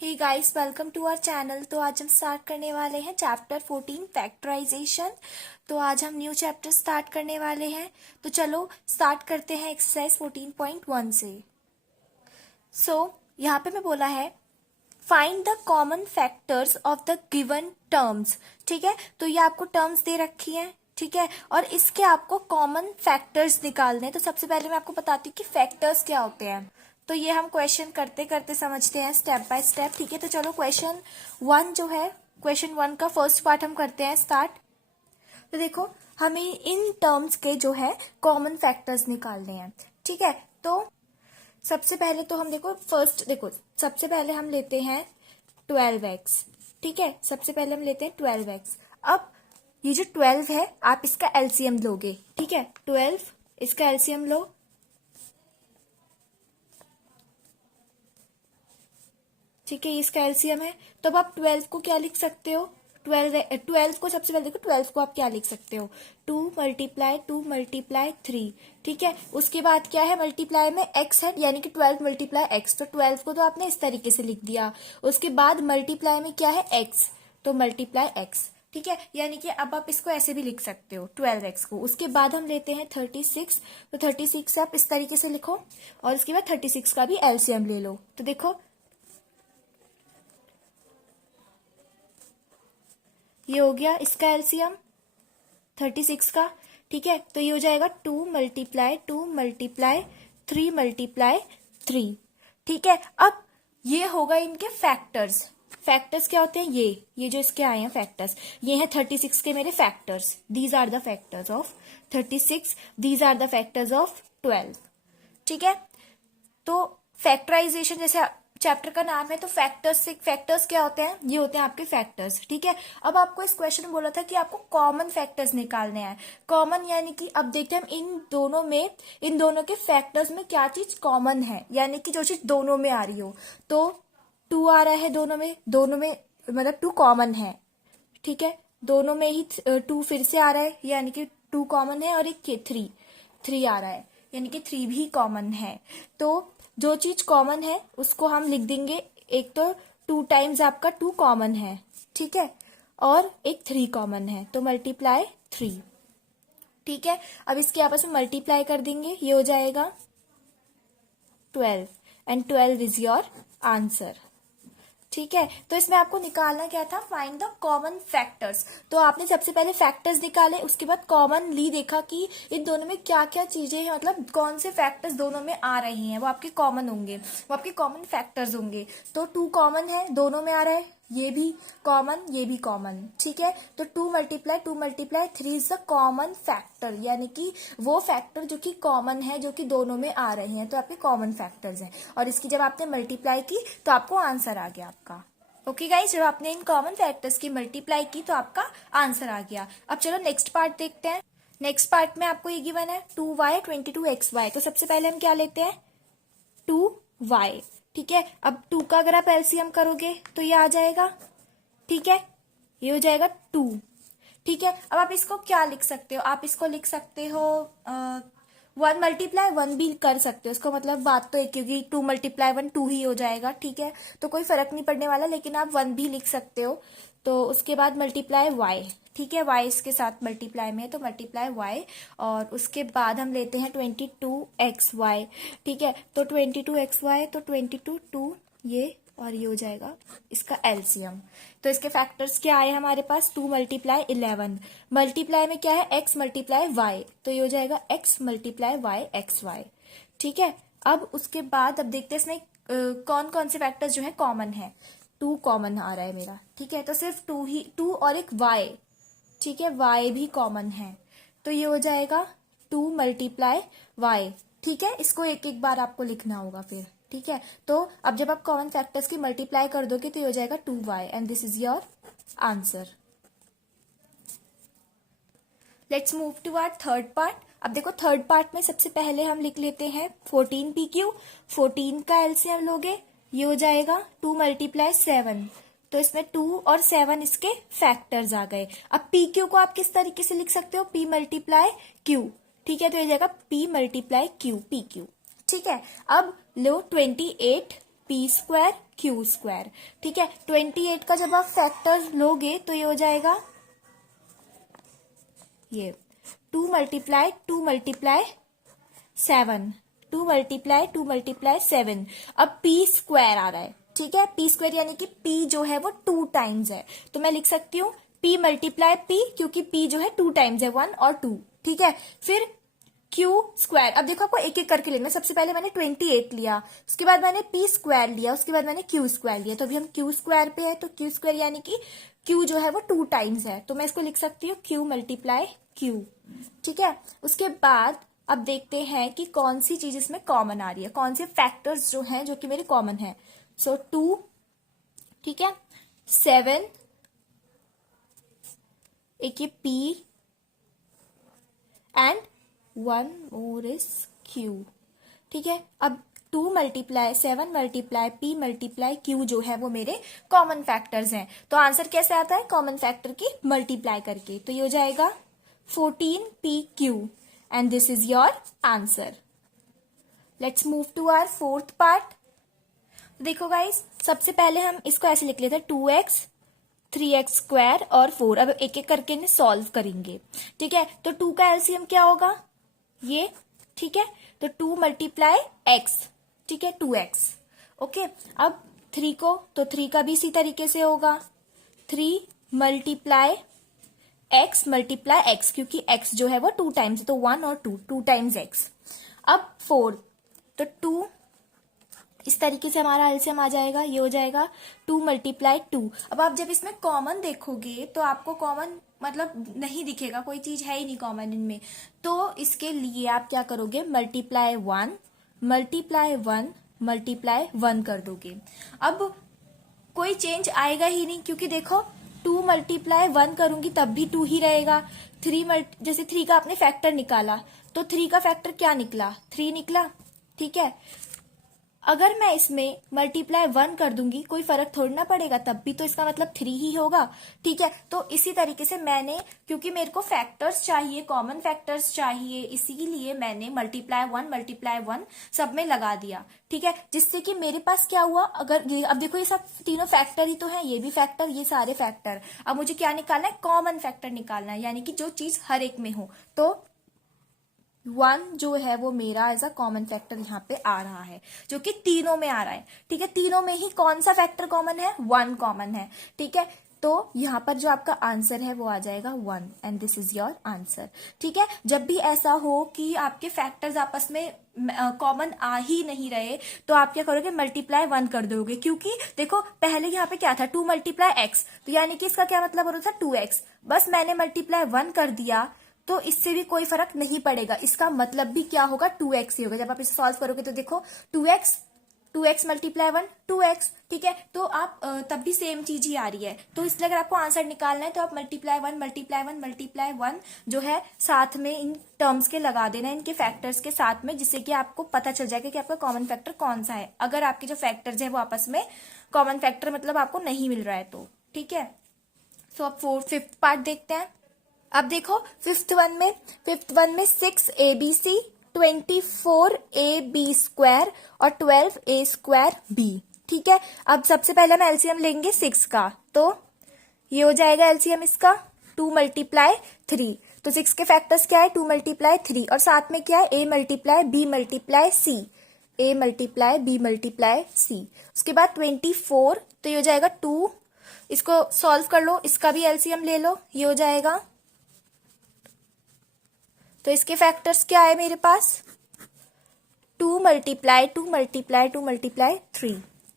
Hey guys, welcome to our channel. तो आज हम स्टार्ट करने वाले हैं चैप्टर 14 फैक्टराइजेशन। तो आज हम न्यू चैप्टर स्टार्ट करने वाले हैं। तो चलो स्टार्ट करते हैं एक्सरसाइज 14.1 से। यहाँ पे मैं बोला है find the common factors of the given terms. ठीक है, तो ये आपको टर्म्स दे रखी हैं। ठीक है, और इसके आपको कॉमन फैक्टर्स निकालने हैं। तो सबसे पहले मैं आपको बताती हूँ कि फैक्टर्स क्या होते हैं। तो ये हम क्वेश्चन करते करते समझते हैं स्टेप बाय स्टेप। ठीक है, तो चलो क्वेश्चन 1 जो है, क्वेश्चन 1 का फर्स्ट पार्ट हम करते हैं स्टार्ट। तो देखो, हमें इन टर्म्स के जो है कॉमन फैक्टर्स निकालने हैं। ठीक है, तो सबसे पहले तो हम देखो सबसे पहले हम लेते हैं 12x। ठीक है, सबसे पहले हम लेते हैं 12x। अब ये जो 12 है, आप इसका एलसीएम लोगे। ठीक है, 12 इसका एलसीएम लो। ठीक है, ये इसका एलसीएम है। तो अब आप 12 को क्या लिख सकते हो? 12 को सबसे पहले देखो, 12 को आप क्या लिख सकते हो? 2 × 3। ठीक है, उसके बाद क्या है? मल्टीप्लाई में x है, यानी कि 12 × x। तो 12 को तो आपने इस तरीके से लिख दिया। उसके बाद मल्टीप्लाई में क्या है? x, तो मल्टीप्लाई x। ठीक है, यानी कि अब आप इसको ऐसे भी लिख सकते हो 12x को। उसके बाद हम लेते हैं 36। तो 36 से आप इस तरीके से लिखो, और उसके बाद 36 का भी एलसीएम ले लो। तो देखो, ये हो गया इसका एलसीएम 36 का। ठीक है, तो ये हो जाएगा 2 × 3 × 3। ठीक है, अब ये होगा इनके फैक्टर्स। फैक्टर्स क्या होते हैं? ये जो इसके आए हैं फैक्टर्स, ये हैं 36 के मेरे factors. These are the factors of 36, these are the factors of 12। ठीक है, तो फैक्टराइजेशन जैसे चैप्टर का नाम है, तो फैक्टर्स क्या होते हैं? ये होते हैं आपके फैक्टर्स। ठीक है, अब आपको इस क्वेश्चन में बोला था कि आपको कॉमन फैक्टर्स निकालने हैं। कॉमन यानी कि अब देखते हैं हम इन दोनों के फैक्टर्स में क्या चीज कॉमन है, यानी कि जो चीज दोनों में आ रही हो। तो 2 आ रहा है दोनों में मतलब 2 कॉमन है। ठीक है, दोनों में ही 2 फिर से आ रहा है, यानी कि 2 कॉमन है। और एक 3 आ रहा है, यानी कि 3 भी कॉमन है। तो जो चीज कॉमन है उसको हम लिख देंगे। एक तो 2 टाइम्स आपका 2 कॉमन है, ठीक है, और एक 3 कॉमन है, तो मल्टीप्लाई 3। ठीक है, अब इसके आपस में मल्टीप्लाई कर देंगे, ये हो जाएगा 12 एंड 12 इज योर आंसर। ठीक है, तो इसमें आपको निकालना क्या था? Find the common factors. तो आपने सबसे पहले फैक्टर्स निकाले, उसके बाद कॉमनली देखा कि इन दोनों में क्या क्या चीजें हैं, मतलब कौन से फैक्टर्स दोनों में आ रही हैं, वो आपके कॉमन होंगे, वो आपके कॉमन फैक्टर्स होंगे। तो 2 कॉमन है, दोनों में आ रहा है, ये भी कॉमन, ये भी कॉमन। ठीक है, तो 2 × 3 इज द कॉमन फैक्टर, यानी कि वो फैक्टर जो कि कॉमन है, जो कि दोनों में आ रहे हैं, तो आपके कॉमन फैक्टर्स हैं। और इसकी जब आपने मल्टीप्लाई की तो आपको आंसर आ गया आपका। ओके गाइस, जब आपने इन कॉमन फैक्टर्स की मल्टीप्लाई की तो आपका आंसर आ गया। अब चलो नेक्स्ट पार्ट देखते हैं। नेक्स्ट पार्ट में आपको ये गिवन है 2y 22xy। तो सबसे पहले हम क्या लेते हैं? 2y। ठीक है, अब 2 का अगर आप एलसीएम करोगे तो ये आ जाएगा। ठीक है, ये हो जाएगा 2। ठीक है, अब आप इसको क्या लिख सकते हो? आप इसको लिख सकते हो 1 × 1 भी कर सकते हो। इसको मतलब बात तो एक, क्योंकि 2 × 1 2 ही हो जाएगा। ठीक है, तो कोई फर्क नहीं पड़ने वाला, लेकिन आप 1 भी लिख सकते हो। तो उसके बाद मल्टीप्लाई y। ठीक है, y इसके साथ मल्टीप्लाई में है, तो मल्टीप्लाई y। और उसके बाद हम लेते हैं 22xy। ठीक है, तो 22xy, तो 22 2 ये, और ये हो जाएगा इसका एलसीएम। तो इसके फैक्टर्स क्या आए हमारे पास? 2 × 11। मल्टीप्लाई में क्या है? x × y, तो ये हो जाएगा x × y xy। ठीक है, अब उसके बाद अब देखते हैं इसमें कौन कौन से फैक्टर्स जो है कॉमन है। 2 कॉमन आ रहा है मेरा। ठीक है, तो सिर्फ 2 और एक y। ठीक है, y भी कॉमन है, तो ये हो जाएगा 2 × y। ठीक है, इसको एक एक बार आपको लिखना होगा फिर। ठीक है, तो अब जब आप कॉमन फैक्टर्स की मल्टीप्लाई कर दोगे तो ये हो जाएगा 2y and this is your answer. Let's move to our third part. अब देखो, थर्ड पार्ट में सबसे पहले हम लिख लेते हैं 14pq। 14 का एलसीएम लोगे, ये हो जाएगा 2 × 7। तो इसमें 2 और 7 इसके फैक्टर्स आ गए। अब pq को आप किस तरीके से लिख सकते हो? p × q। ठीक है, तो ये जाएगा p × q pq। ठीक है, अब लो 28 पी स्क्वायर क्यू स्क्वायर। ठीक है, 28 का जब आप फैक्टर लोगे तो ये हो जाएगा ये 2 मल्टीप्लाई 2 मल्टीप्लाई 7, 2 मल्टीप्लाई 7। अब पी स्क्वायर आ रहा है। ठीक है, पी स्क्वायर यानी कि पी जो है वो 2 टाइम्स है, तो मैं लिख सकती हूँ पी मल्टीप्लाई पी, क्योंकि पी जो है 2 टाइम्स है, 1 और 2। ठीक है, फिर क्यू स्क्वायर। अब देखो आपको एक एक करके लेना। सबसे पहले मैंने 28 लिया, उसके बाद मैंने पी स्क्वायर लिया, उसके बाद मैंने क्यू स्क्वायर लिया। तो अभी हम क्यू स्क्वायर पे है, तो क्यू स्क्वायर यानी कि क्यू जो है वो 2 टाइम्स है, तो मैं इसको लिख सकती हूँ क्यू मल्टीप्लाई क्यू। ठीक है, उसके बाद अब देखते हैं कि कौन सी चीज इसमें कॉमन आ रही है, कौन से फैक्टर्स जो हैं जो कि मेरे कॉमन है। सो 2, ठीक है, 7, एक ये P and 1 more is Q। ठीक है, अब 2 multiply 7 multiply P multiply Q जो है वो मेरे कॉमन फैक्टर्स हैं। तो आंसर कैसे आता है, कॉमन फैक्टर की मल्टीप्लाई करके। तो ये हो जाएगा 14PQ and this is your answer. Let's move to our fourth part. देखो गाइस, सबसे पहले हम इसको ऐसे लिख लेते हैं 2x 3x स्क्वायर और 4। अब एक एक करके इन्हें सॉल्व करेंगे। ठीक है, तो 2 का एलसीएम क्या होगा, ये। ठीक है, तो 2 मल्टीप्लाई x, ठीक है, 2x। ओके, अब 3 को, तो 3 का भी इसी तरीके से होगा 3 मल्टीप्लाई x मल्टीप्लाई x, क्योंकि x जो है वो 2 टाइम्स है, तो 1 और 2 टाइम्स x। अब 4, तो 2 इस तरीके से हमारा एलसीएम आ जाएगा, ये हो जाएगा 2 मल्टीप्लाई 2। अब आप जब इसमें कॉमन देखोगे तो आपको कॉमन मतलब नहीं दिखेगा, कोई चीज है ही नहीं कॉमन इनमें। तो इसके लिए आप क्या करोगे, मल्टीप्लाई 1 मल्टीप्लाई 1 मल्टीप्लाई 1 कर दोगे। अब कोई चेंज आएगा ही नहीं, क्योंकि देखो 2 मल्टीप्लाई 1 करूंगी तब भी 2 ही रहेगा। जैसे 3 का आपने फैक्टर निकाला, तो 3 का फैक्टर क्या निकला, 3 निकला। ठीक है, अगर मैं इसमें मल्टीप्लाई 1 कर दूंगी कोई फर्क थोड़ी ना पड़ेगा, तब भी तो इसका मतलब 3 ही होगा। ठीक है, तो इसी तरीके से मैंने, क्योंकि मेरे को फैक्टर्स चाहिए, कॉमन फैक्टर्स चाहिए, इसीलिए मैंने मल्टीप्लाई 1 सब में लगा दिया। ठीक है, जिससे कि मेरे पास क्या हुआ, अगर ये अब देखो ये सब तीनों फैक्टर ही तो है, ये भी फैक्टर, ये सारे फैक्टर। अब मुझे क्या निकालना है, कॉमन फैक्टर निकालना है, यानी कि जो चीज हर एक में हो। तो 1 जो है वो मेरा एज अ कॉमन फैक्टर यहाँ पे आ रहा है, जो कि तीनों में आ रहा है। ठीक है, तीनों में ही कौन सा फैक्टर कॉमन है, 1 कॉमन है। ठीक है, तो यहाँ पर जो आपका आंसर है वो आ जाएगा 1 and this is your answer. ठीक है, जब भी ऐसा हो कि आपके फैक्टर्स आपस में कॉमन आ ही नहीं रहे, तो आप क्या करोगे, मल्टीप्लाई 1 कर दोगे। क्योंकि देखो पहले यहाँ पे क्या था, 2 मल्टीप्लाई x, तो यानी कि इसका क्या मतलब हो रहा था, 2x। बस मैंने मल्टीप्लाई 1 कर दिया, तो इससे भी कोई फर्क नहीं पड़ेगा, इसका मतलब भी क्या होगा, 2x ही होगा। जब आप इसे सॉल्व करोगे तो देखो 2x मल्टीप्लाई 1 2x। ठीक है, तो आप तब भी सेम चीज ही आ रही है। तो इसलिए अगर आपको आंसर निकालना है तो आप मल्टीप्लाई 1 जो है साथ में इन टर्म्स के लगा देना, इनके फैक्टर्स के साथ में, जिससे कि आपको पता चल जाएगा कि आपका कॉमन फैक्टर कौन सा है, अगर आपके जो फैक्टर्स है वो आपस में कॉमन फैक्टर मतलब आपको नहीं मिल रहा है तो। ठीक है, सो अब फिफ्थ पार्ट देखते हैं। अब देखो फिफ्थ वन में 6abc 24ab स्क्वायर और 12a स्क्वायर b। ठीक है, अब सबसे पहले हम एलसीएम लेंगे 6 का, तो ये हो जाएगा एलसीएम इसका 2 मल्टीप्लाई 3। तो 6 के फैक्टर्स क्या है, 2 मल्टीप्लाई 3, और साथ में क्या है, a multiply b multiply c, a multiply b multiply c। उसके बाद 24, तो ये हो जाएगा 2, इसको सॉल्व कर लो, इसका भी एलसीएम ले लो, ये हो जाएगा। तो इसके फैक्टर्स क्या है मेरे पास, 2 मल्टीप्लाई 3।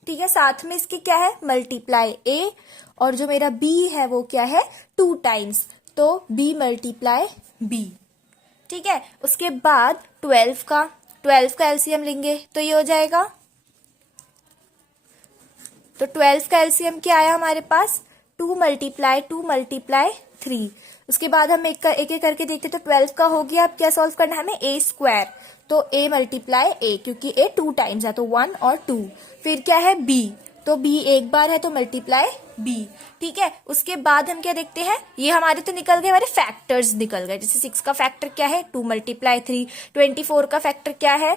ठीक है, साथ में इसके क्या है, मल्टीप्लाई a, और जो मेरा b है वो क्या है, 2 टाइम्स, तो b मल्टीप्लाई b। ठीक है, उसके बाद 12 का एलसीएम लेंगे, तो ये हो जाएगा, तो 12 का एलसीएम क्या आया हमारे पास, 2 मल्टीप्लाई 3। उसके बाद हम एक एक करके देखते, तो 12 का हो गया। अब क्या सॉल्व करना है हमें, a स्क्वायर, तो a मल्टीप्लाई a, क्योंकि a 2 टाइम्स है, तो 1 और 2। फिर क्या है b, तो b एक बार है, तो मल्टीप्लाई b। ठीक है, उसके बाद हम क्या देखते हैं, ये हमारे तो निकल गए, हमारे फैक्टर्स निकल गए। जैसे 6 का फैक्टर क्या है, 2 मल्टीप्लाई 3, 24 का फैक्टर क्या है,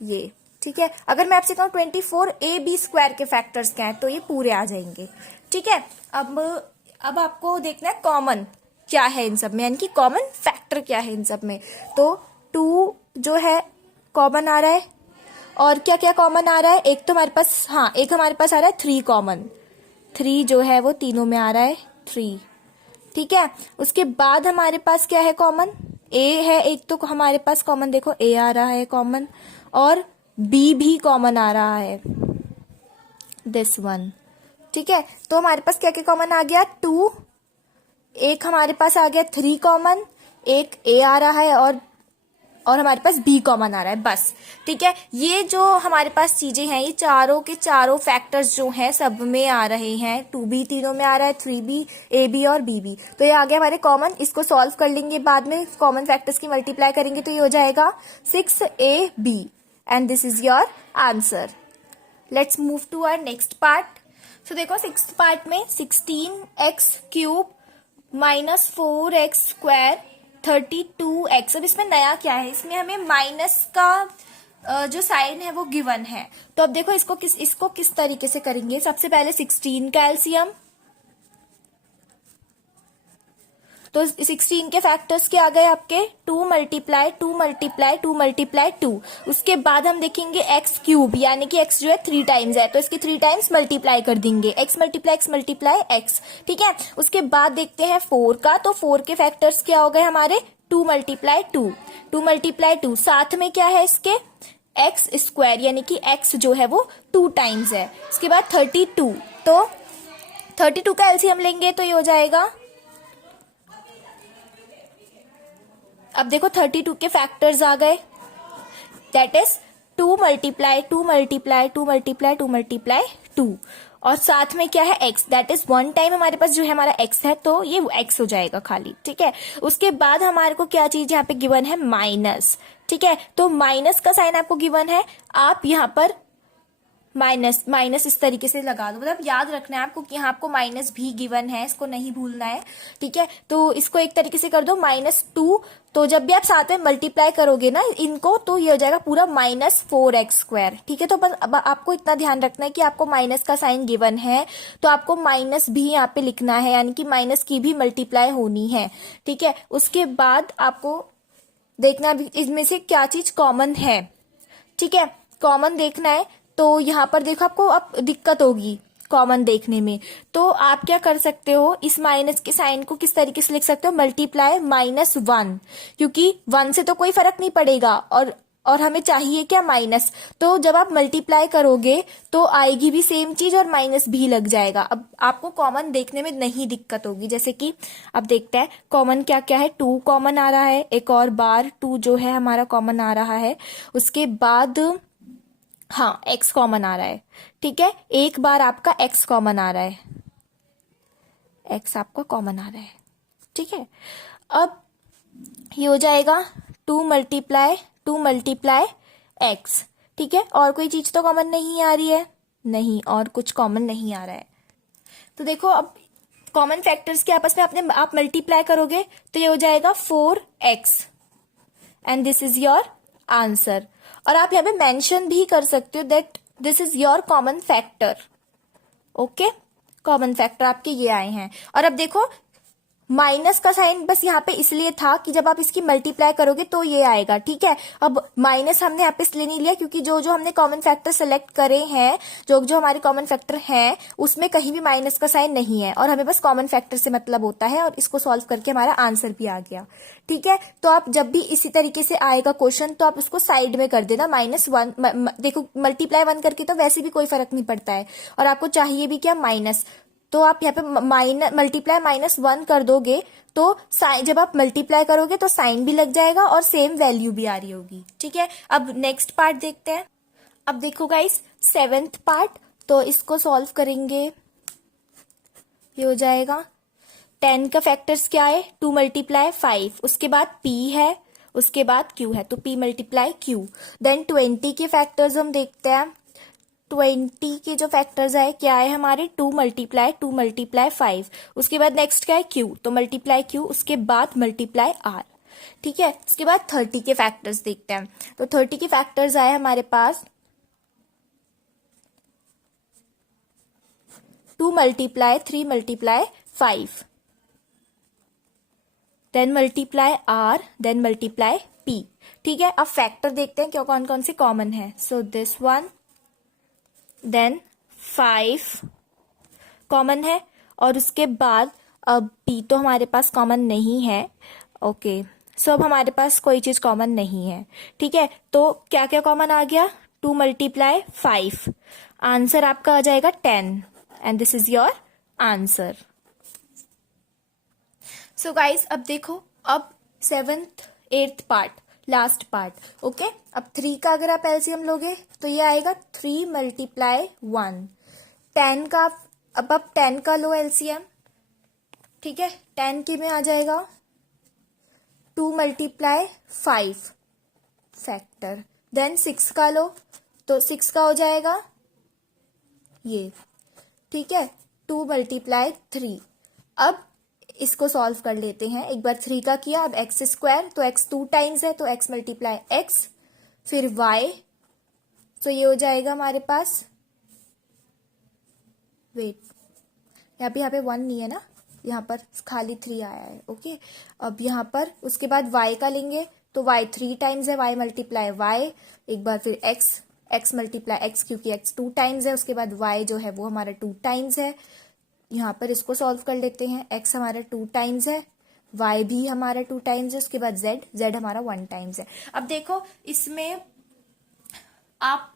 ये ठीक है। अगर मैं आपसे कहूँ 24ab² के फैक्टर्स क्या है तो ये पूरे आ जाएंगे। ठीक है। अब आपको देखना है कॉमन क्या है इन सब में, यानी कि कॉमन फैक्टर क्या है इन सब में। तो 2 जो है कॉमन आ रहा है, और क्या क्या कॉमन आ रहा है, एक तो हमारे पास, हाँ एक हमारे पास आ रहा है 3 कॉमन, 3 जो है वो तीनों में आ रहा है 3। ठीक है। उसके बाद हमारे पास क्या है कॉमन, ए है एक, तो हमारे पास कॉमन देखो ए आ रहा है कॉमन, और बी भी कॉमन आ रहा है, दिस वन। ठीक है। तो हमारे पास क्या क्या कॉमन आ गया, 2, एक हमारे पास आ गया 3 कॉमन, एक ए आ रहा है, और हमारे पास बी कॉमन आ रहा है, बस। ठीक है। ये जो हमारे पास चीजें हैं, ये चारों के चारों फैक्टर्स जो हैं सब में आ रहे हैं, 2b तीनों में आ रहा है, 3b, ab और bb। तो ये आ गया हमारे कॉमन। इसको सॉल्व कर लेंगे बाद में, कॉमन फैक्टर्स की मल्टीप्लाई करेंगे तो ये हो जाएगा 6ab, and this is your answer. Let's move to our next part. So देखो 6th पार्ट में 16x³ माइनस 4x² 32x। अब इसमें नया क्या है, इसमें हमें माइनस का जो साइन है वो गिवन है। तो अब देखो इसको किस तरीके से करेंगे। सबसे पहले 16 का एलसीएम, तो 16 के फैक्टर्स क्या आ गए आपके, 2 मल्टीप्लाई 2 मल्टीप्लाई 2 मल्टीप्लाई 2। उसके बाद हम देखेंगे x³ यानी कि x जो है 3 टाइम्स है, तो इसके 3 टाइम्स मल्टीप्लाई कर देंगे, x multiply x multiply x। ठीक है। उसके बाद देखते हैं 4 का, तो 4 के फैक्टर्स क्या हो गए हमारे, 2 मल्टीप्लाई 2 2 मल्टीप्लाई 2, साथ में क्या है इसके x² यानी कि x जो है वो 2 टाइम्स है। इसके बाद 32, तो 32 का एलसीएम लेंगे तो ये हो जाएगा, अब देखो 32 के फैक्टर्स आ गए, that is 2 multiply 2 multiply 2 multiply 2 multiply 2, और साथ में क्या है x, दैट इज 1 टाइम हमारे पास जो है हमारा x है, तो ये x हो जाएगा खाली। ठीक है। उसके बाद हमारे को क्या चीज यहाँ पे गिवन है, माइनस। ठीक है। तो माइनस का साइन आपको गिवन है, आप यहाँ पर माइनस इस तरीके से लगा दो, मतलब याद रखना है आपको कि यहाँ आपको माइनस भी गिवन है, इसको नहीं भूलना है। ठीक है। तो इसको एक तरीके से कर दो -2, तो जब भी आप साथ में मल्टीप्लाई करोगे ना इनको, तो ये हो जाएगा पूरा -4x²। ठीक है। तो बस अब आपको इतना ध्यान रखना है कि आपको माइनस का साइन गिवन है, तो आपको माइनस भी यहाँ पे लिखना है, यानी कि माइनस की भी मल्टीप्लाई होनी है। ठीक है। उसके बाद आपको देखना इसमें से क्या चीज कॉमन है। ठीक है। कॉमन देखना है, तो यहाँ पर देखो आपको अब दिक्कत होगी कॉमन देखने में, तो आप क्या कर सकते हो, इस माइनस के साइन को किस तरीके से लिख सकते हो, मल्टीप्लाई -1, क्योंकि 1 से तो कोई फर्क नहीं पड़ेगा, और हमें चाहिए क्या, माइनस। तो जब आप मल्टीप्लाई करोगे तो आएगी भी सेम चीज और माइनस भी लग जाएगा। अब आपको कॉमन देखने में नहीं दिक्कत होगी, जैसे कि अब देखते हैं कॉमन क्या क्या है। 2 कॉमन आ रहा है, एक और बार 2 जो है हमारा कॉमन आ रहा है। उसके बाद हाँ x कॉमन आ रहा है। ठीक है। एक बार आपका x कॉमन आ रहा है, x आपका कॉमन आ रहा है। ठीक है। अब ये हो जाएगा 2 मल्टीप्लाई 2 मल्टीप्लाई x। ठीक है। और कोई चीज तो कॉमन नहीं आ रही है, नहीं, और कुछ कॉमन नहीं आ रहा है। तो देखो अब कॉमन फैक्टर्स के आपस में आप मल्टीप्लाई करोगे तो ये हो जाएगा 4x, and this is your answer. और आप यहाँ पे मेंशन भी कर सकते हो that this is your common factor. Okay. Common factor आपके ये आए हैं। और अब देखो माइनस का साइन बस यहाँ पे इसलिए था कि जब आप इसकी मल्टीप्लाई करोगे तो ये आएगा। ठीक है। अब माइनस हमने यहाँ पे इसलिए नहीं लिया क्योंकि जो जो हमने कॉमन फैक्टर सेलेक्ट करे हैं, जो जो हमारे कॉमन फैक्टर हैं, उसमें कहीं भी माइनस का साइन नहीं है, और हमें बस कॉमन फैक्टर से मतलब होता है, और इसको सॉल्व करके हमारा आंसर भी आ गया। ठीक है। तो आप जब भी इसी तरीके से आएगा क्वेश्चन तो आप उसको साइड में कर देना, -1। देखो मल्टीप्लाई 1 करके तो वैसे भी कोई फर्क नहीं पड़ता है, और आपको चाहिए भी क्या, माइनस। तो आप यहाँ पे मल्टीप्लाई -1 कर दोगे, तो जब आप मल्टीप्लाई करोगे तो साइन भी लग जाएगा और सेम वैल्यू भी आ रही होगी। ठीक है। अब नेक्स्ट पार्ट देखते हैं। अब देखो गाइस 7th पार्ट, तो इसको सॉल्व करेंगे, ये हो जाएगा 10 का फैक्टर्स क्या है, 2 मल्टीप्लाई 5, उसके बाद p है, उसके बाद q है, तो p मल्टीप्लाई q। देन 20 के फैक्टर्स हम देखते हैं। 20 के जो फैक्टर्स आए क्या है हमारे, 2 मल्टीप्लाई 2 मल्टीप्लाई 5, उसके बाद नेक्स्ट क्या है q, तो मल्टीप्लाई q, उसके बाद मल्टीप्लाई r। ठीक है। उसके बाद 30 के फैक्टर्स देखते हैं। तो 30 के फैक्टर्स आए हमारे पास 2 multiply 3 multiply 5, then multiply R, then multiply P. ठीक है, अब फैक्टर देखते हैं क्या कौन कौन से कॉमन है। So this one, then 5 common है, और उसके बाद अब पी तो हमारे पास कॉमन नहीं है। ओके, सो अब हमारे पास कोई चीज कॉमन नहीं है। ठीक है, तो क्या क्या कॉमन आ गया, 2 मल्टीप्लाई 5, आंसर आपका आ जाएगा 10, and this is your answer. So guys अब देखो, अब 7th 8th part, last part. Okay, अब 3 का अगर आप एलसीएम लोगे तो ये आएगा 3 मल्टीप्लाई 1। 10 का, अब आप 10 का लो एलसीएम। ठीक है, 10 की में आ जाएगा 2 मल्टीप्लाई 5 फैक्टर, देन 6 का लो तो 6 का हो जाएगा ये। ठीक है, 2 मल्टीप्लाई 3। अब इसको सॉल्व कर लेते हैं। एक बार 3 का किया, अब एक्स स्क्वायर, तो एक्स 2 टाइम्स है तो एक्स मल्टीप्लाई एक्स, फिर वाई, तो ये हो जाएगा हमारे पास, वेट यहाँ पे 1 नहीं है ना, यहाँ पर खाली 3 आया है। ओके, अब यहाँ पर उसके बाद y का लेंगे तो y 3 टाइम्स है, y मल्टीप्लाई y, एक बार फिर x मल्टीप्लाई x, क्योंकि x 2 टाइम्स है, उसके बाद y जो है वो हमारा 2 टाइम्स है। यहाँ पर इसको सॉल्व कर लेते हैं, x हमारा 2 टाइम्स है, y भी हमारा 2 टाइम्स है, उसके बाद z हमारा 1 टाइम्स है। अब देखो इसमें आप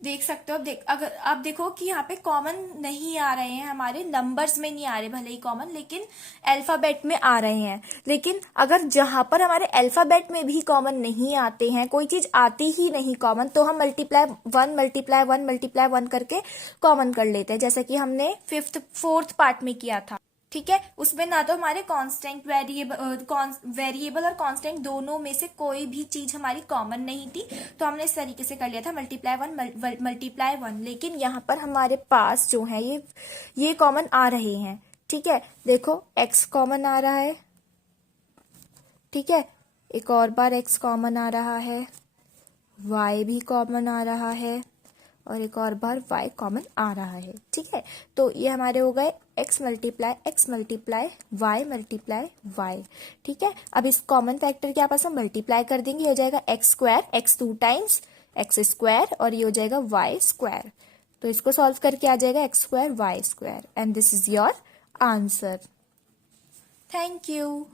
देख सकते हो, अगर आप देखो कि यहाँ पे कॉमन नहीं आ रहे हैं, हमारे नंबर्स में नहीं आ रहे भले ही कॉमन, लेकिन अल्फाबेट में आ रहे हैं। लेकिन अगर जहां पर हमारे अल्फाबेट में भी कॉमन नहीं आते हैं, कोई चीज आती ही नहीं कॉमन, तो हम मल्टीप्लाई 1 मल्टीप्लाई 1 मल्टीप्लाई 1 करके कॉमन कर लेते हैं, जैसे कि हमने 4th पार्ट में किया था। ठीक है, उसमें ना तो हमारे कांस्टेंट वेरिएबल और कांस्टेंट दोनों में से कोई भी चीज हमारी कॉमन नहीं थी, तो हमने इस तरीके से कर लिया था मल्टीप्लाई 1 मल्टीप्लाई 1। लेकिन यहाँ पर हमारे पास जो है ये कॉमन आ रहे हैं। ठीक है, देखो x कॉमन आ रहा है, ठीक है, एक और बार x कॉमन आ रहा है, y भी कॉमन आ रहा है, और एक और बार y कॉमन आ रहा है। ठीक है, तो ये हमारे हो गए x multiply y multiply y। ठीक है, अब इस कॉमन फैक्टर के आपस में मल्टीप्लाई कर देंगे, ये हो जाएगा x square, x 2 times x square, और ये हो जाएगा y स्क्वायर। तो इसको सॉल्व करके आ जाएगा x square y square, and this is your answer. Thank you.